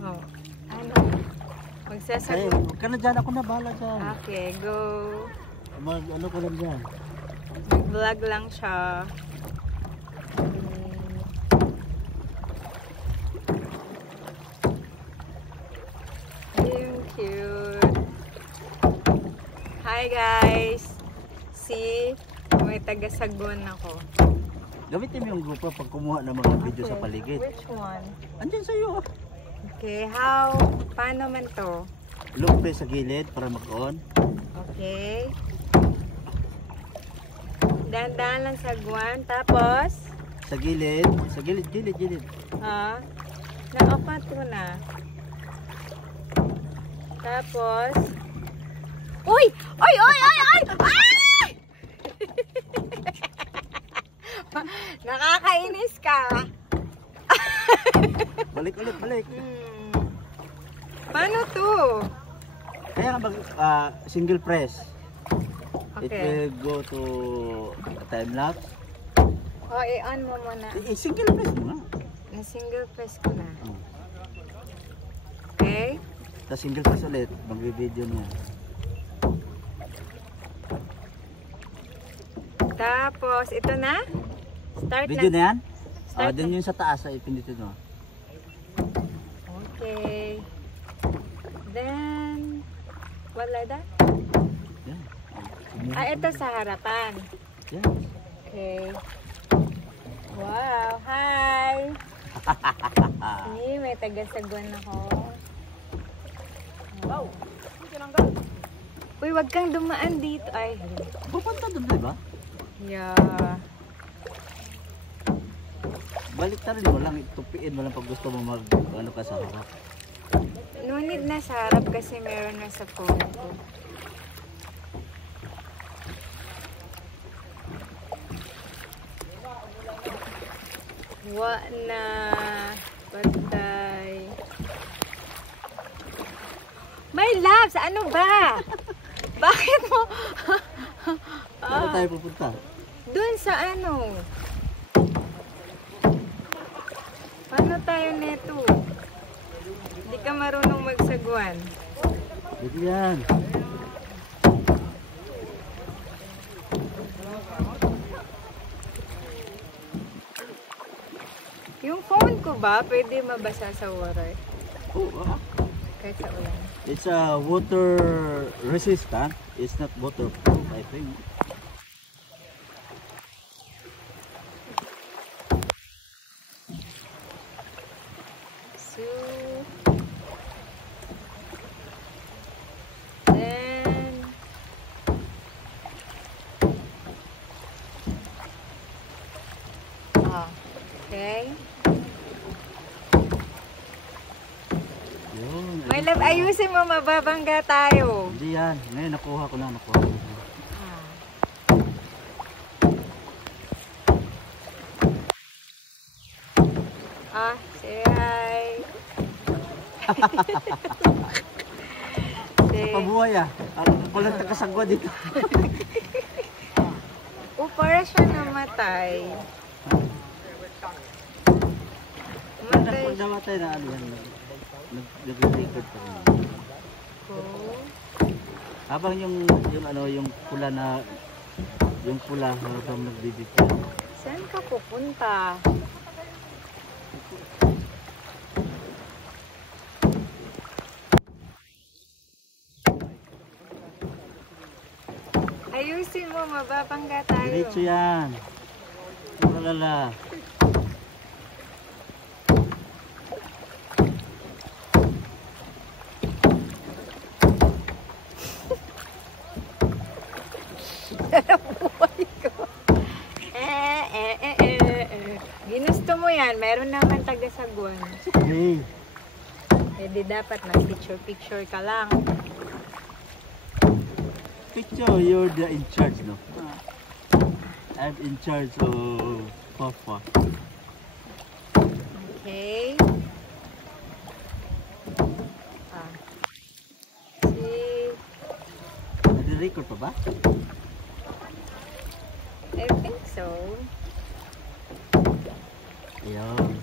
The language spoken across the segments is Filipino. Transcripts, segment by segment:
Oh, ano? Ay, Magsasagot. huwag ka na dyan. Ako na bahala dyan. Okay, go. Ano ko lang dyan. Mag-vlog lang siya. Ayun, cute. Hi guys. See, may taga-sagon ako. Gamitin mo yung grupo pag kumuha ng mga video sa paligid. Which one? Andyan sa'yo. Okay, how? Paano man to? Lumpe sa gilid para mag-on. Okay. Dahan-dahan lang sa guwan. Tapos, Sa gilid. Sa gilid, gilid. na-opat ko na. Tapos, uy! Oy! Oy! Oy! Oy! Ay! Nakakainis ka. Balik ulit, balik. Paano to? Kaya mag single press. It Okay. will go to time lapse. O, i-on mo muna. Single press mo nga. Na-single press ko na. Okay? Tapos single press ulit. Mag-video niya. Tapos, ito na? Start Video na yan? Start Dun yung sa taas ay pindutin mo. Okay. Then, what like that? Yan. Ito sa harapan. Yan. Okay. Wow, hi! Hey, may taga-sagon ako. Wow! Uy, wag kang dumaan dito. Ay, Pupunta doon, di ba? yeah. Balik ta rin mo lang, tupiin mo lang pag gusto mo mag, ano ka sa harap. No need na sa harap kasi meron na sa phone ko. Wa na patay. My loves, ano ba? Bakit mo? Saan tayo pupunta? Doon sa ano? Paano tayo neto? Hindi ka marunong magsagwan. Dito yan. Yung phone ko ba, pwede mabasa sa water? Oh, Kahit sa ulan. it's a water resistant. It's not waterproof, I think. So, then, okay. Yun. My love, ayusin mo, mababangga tayo. Hindi yan. Ngayon nakuha ko na. Say hi. Pabuhay ah. Walang takasagwa dito. Para siya namatay. Matay. Pag namatay na ano yan. Nag-record pa rin. Habang yung ano yung pula na yung pula habang nagbibigay. Saan ka pupunta? Ayusin mo, mababangga tayo. Diretso yan. Malala. Buhay ko. Ginusto mo yan, meron naman taga-sagon. Hey. Eh di dapat nag-picture-picture ka lang. Picture, you're the in charge, no? I'm in charge of Papa. Okay. See. Nag-record pa ba? I think so. Ayan.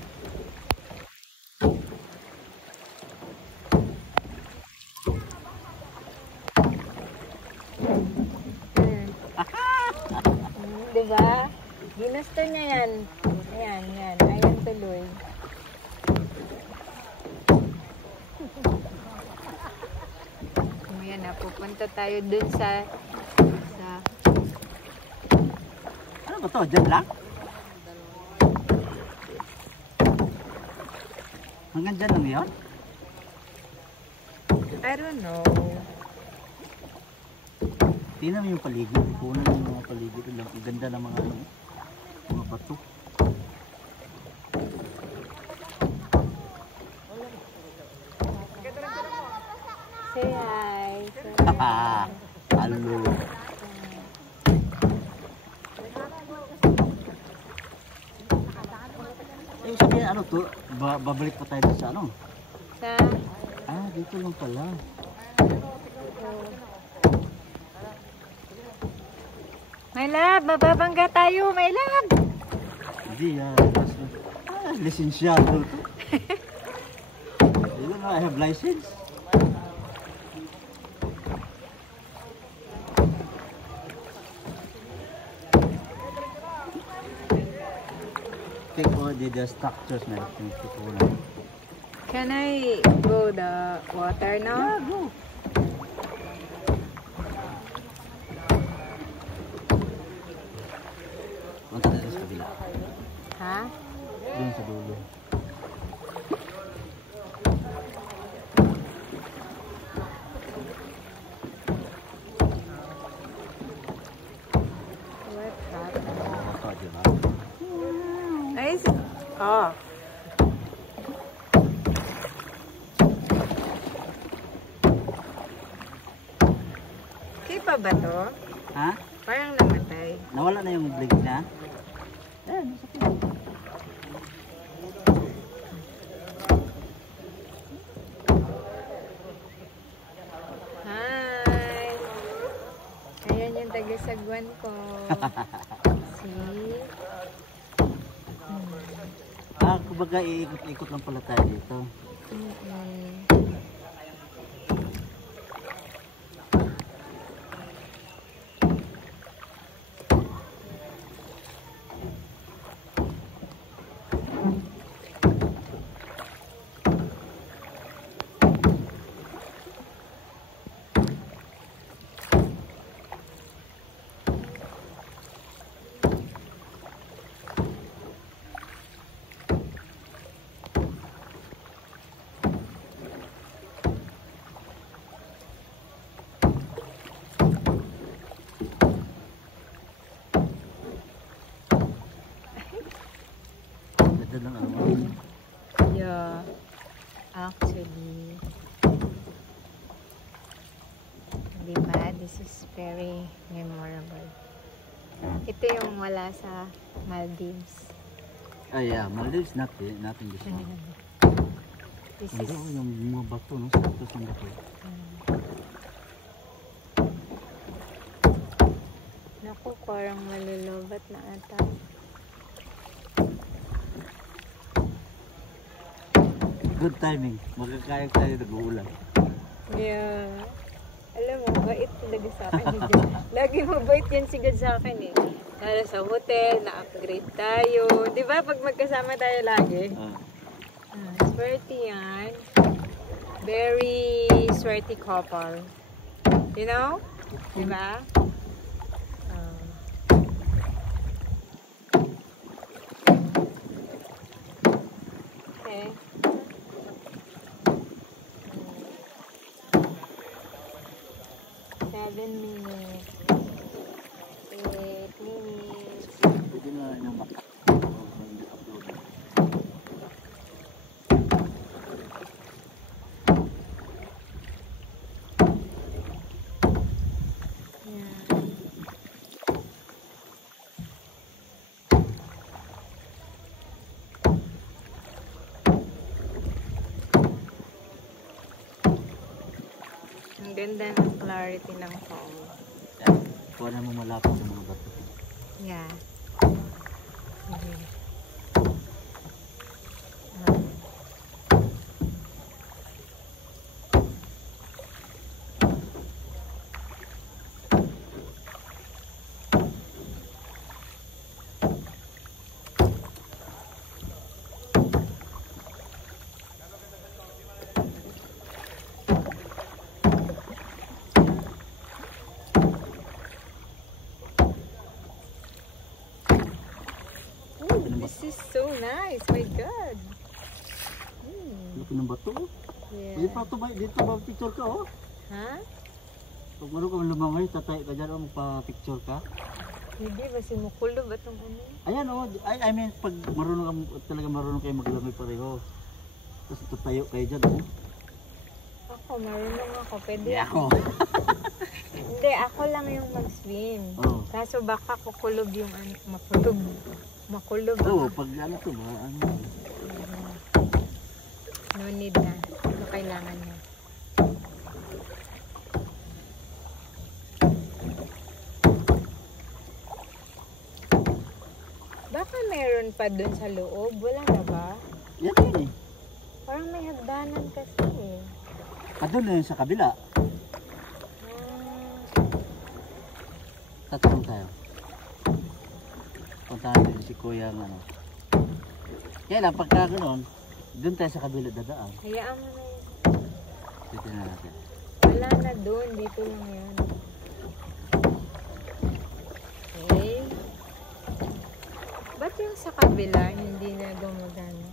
Diba? Ginusto niya yan. Ayan, yan. Ayan tuloy. Ayan na, pupunta tayo dun sa Ano ba to? Diyan lang? Hanggang dyan lang yun? I don't know. Tingnan mo yung paligid. Kunan mo yung mga paligid. Ang ganda ng mga ano, mga bato. Say hi. Haha. Hello. Eh, sabihin ano to? Babalik pa tayo sa ano? Sa Ah, dito lang pala. My love, mababangga tayo, my love. Hindi yan. Lisensyado to. You know, I have license. Take all the structures na ito. Can I go the water now? Yeah, go. Punta na sa kabila. Ha? Doon sa dulo. What happened? Ito, di ba? Nice. Oh. Okay pa ba to? Ha? Parang namatay. Nawala na yung blink na? Eh, nasa kabila. Hi! Ayan yung taga-sagwan ko. See? Ah, kumbaga iikot-ikot lang pala tayo dito. Mm-mm. Ganda lang ano. Yeah. Actually. Diba? This is very memorable. Ito yung wala sa Maldives. Ah, yeah, Maldives nothing this one. This Hindi is... oh, yung mga bato, no? Status ng bato. Naku, parang malulubat na ata. Good timing. Magkakayag tayo nag-uulan. Yeah. Alam mo, bait talaga sa akin. ni God. Lagi mabait yan si God sa akin eh. Lalo sa hotel, na-upgrade tayo. Di ba pag magkasama tayo lagi? Swerte yan. Very swerte couple. You know? Di ba? Okay. 7 minutes. 8 minutes. Pwede na yung mata. Yeah. Ang ganda ng clarity ng phone. Kuha na mo malapit sa mga bato. Yeah. Sige. Ah. This is so nice. My God. Laki ng bato. Yeah. Dito ba picture ka oh? Ha? Pag marunong ka lumangay, tatay ka dyan, magpa-picture ka. Hindi ba simukulo ba itong ano? Ayan oh, I mean, pag talaga marunong kayo maglamay pareho. Tapos tatayo kayo dyan oh. Ako, marunong ako. Pwede. Hindi ako. Hindi, ako lang yung mag-swim. Oh. Kaso baka kukulob yung ano, makulob. Oo, pag ano to ba, ano. No need na. Ano kailangan niya? Baka meron pa dun sa loob. Wala na ba? Yan yun eh. Parang may hagdanan kasi eh. Doon na yun sa kabila. Ah, Tatanong tayo. Puntahan din si Kuya ng ano. Kaya lang, pagka gano'n, doon tayo sa kabila dadaan. hayaan mo na yun. Dito na natin. Wala na dun. Dito lang yan. Okay. Ba't yung sa kabila hindi na gumagana?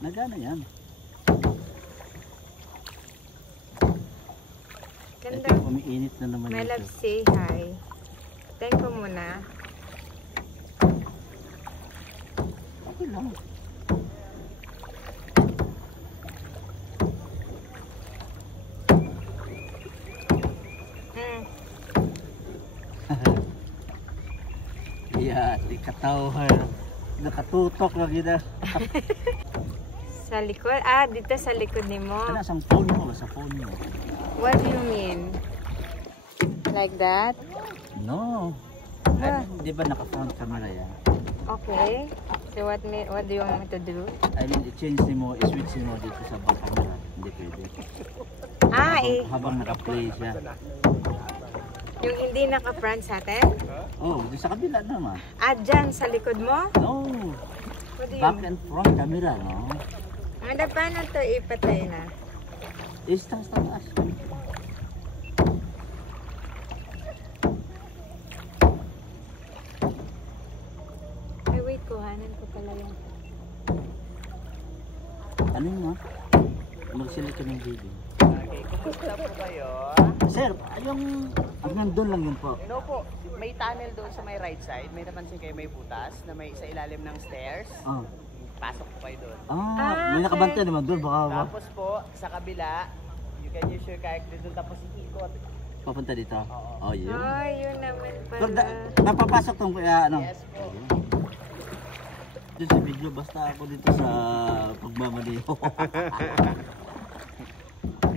Nagana yan. I Ganda. think umiinit na naman My ito. love, say hi. Thank ko muna. Okay lang. Yeah, di kataw. Nakatutok lagi na. Sa likod? Ah, dito sa likod ni mo. Kana sa phone mo, sa phone mo. What do you mean? Like that? No. Ah. I mean, di ba naka-front camera yan? Okay. So what do you want me to do? I mean, i-change mo, i-switch mo dito sa back camera. Hindi pwede. Ah, Habang naka-play siya. yung hindi naka-front sa atin? Oh, di sa kabila naman. Ah, dyan sa likod mo? No. What do you Back mean? and front camera, no? Ano, paano to ipatay na? Taas. Ay, wait, kuhanan ko pala yan. Ano yun, ma? Mag-select ka ng video. Okay, kumusta po kayo? Sir, yung hanggang doon lang yun po. No po, may tunnel doon sa may right side. May napansin kayo may butas na may sa ilalim ng stairs. Ah, Pasok po kayo doon. may okay. nakabantay naman doon. Baka Tapos po, sa kabila, you can use your character doon tapos ikot. papunta dito. Oh, yun. Oh, yun naman Pero pala. napapasok tong kaya ano? Yes po. Doon sa video, basta ako dito sa pagmamaniho.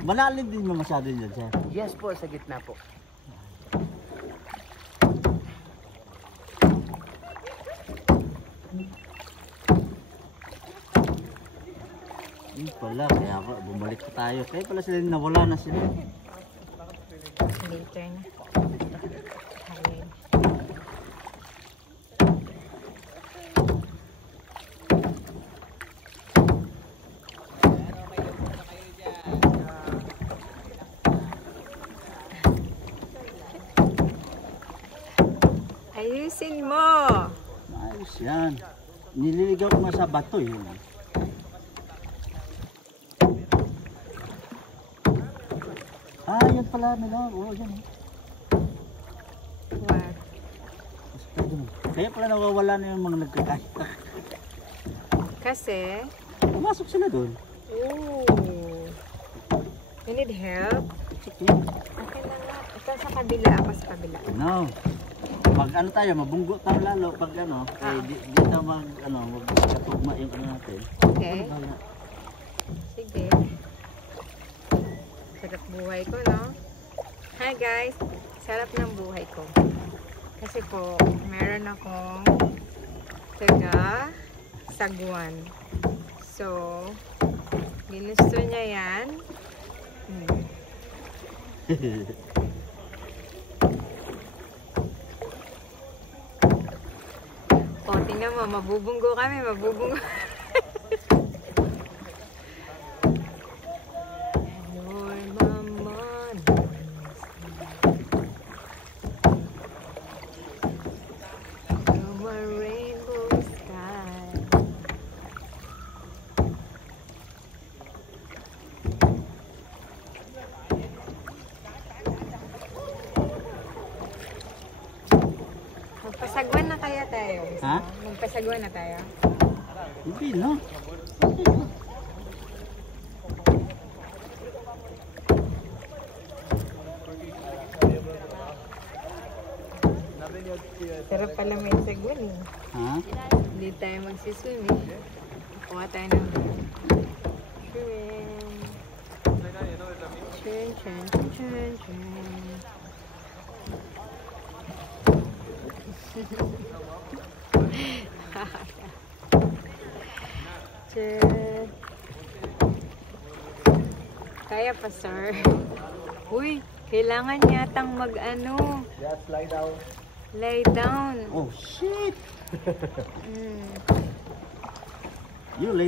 Malalim din mo masyado dyan, sir. Yes po, sa gitna po. Yun pala, kaya bumalik pa tayo. Kaya pala sila nawala na sila. Later na. Highway. Ayusin mo! Ayos yan. Nililigaw ko nga sa bato yun. Yan pala nila. Oo, yan. What? Mas pwede mo. Kaya pala nawawala na yung mga nagkakasya. Kasi? Pumasok sila doon. Ooh. You need help? Sige. Okay na nga. Ikaw sa kabila, ako sa kabila. No. Pag ano tayo, mabunggo tayo lalo. Pag ano, di tayo magkatugma yung ano natin. Okay. Ano ba yan? Sige. Sarap buhay ko, no? Hi guys! Sarap ng buhay ko. Kasi po, meron akong taga Sagwan. So, ginusto niya yan. O, tingnan mo, mabubunggo kami, mabubunggo. You're my mother. You're my rainbow sky. Magpasagwan na kaya tayo? Ha? Magpasagwan na tayo? Hindi, no? Sarap pala may sagwan eh. Ha? Hindi tayo magsiswim eh. Kuha tayo ng shrimp. Shrimp, shrimp, shrimp, shrimp. Shrimp. Kaya pa, sir. Uy, kailangan yatang mag-ano. Just lie down. Lay down. Oh, shit! Mm. You lay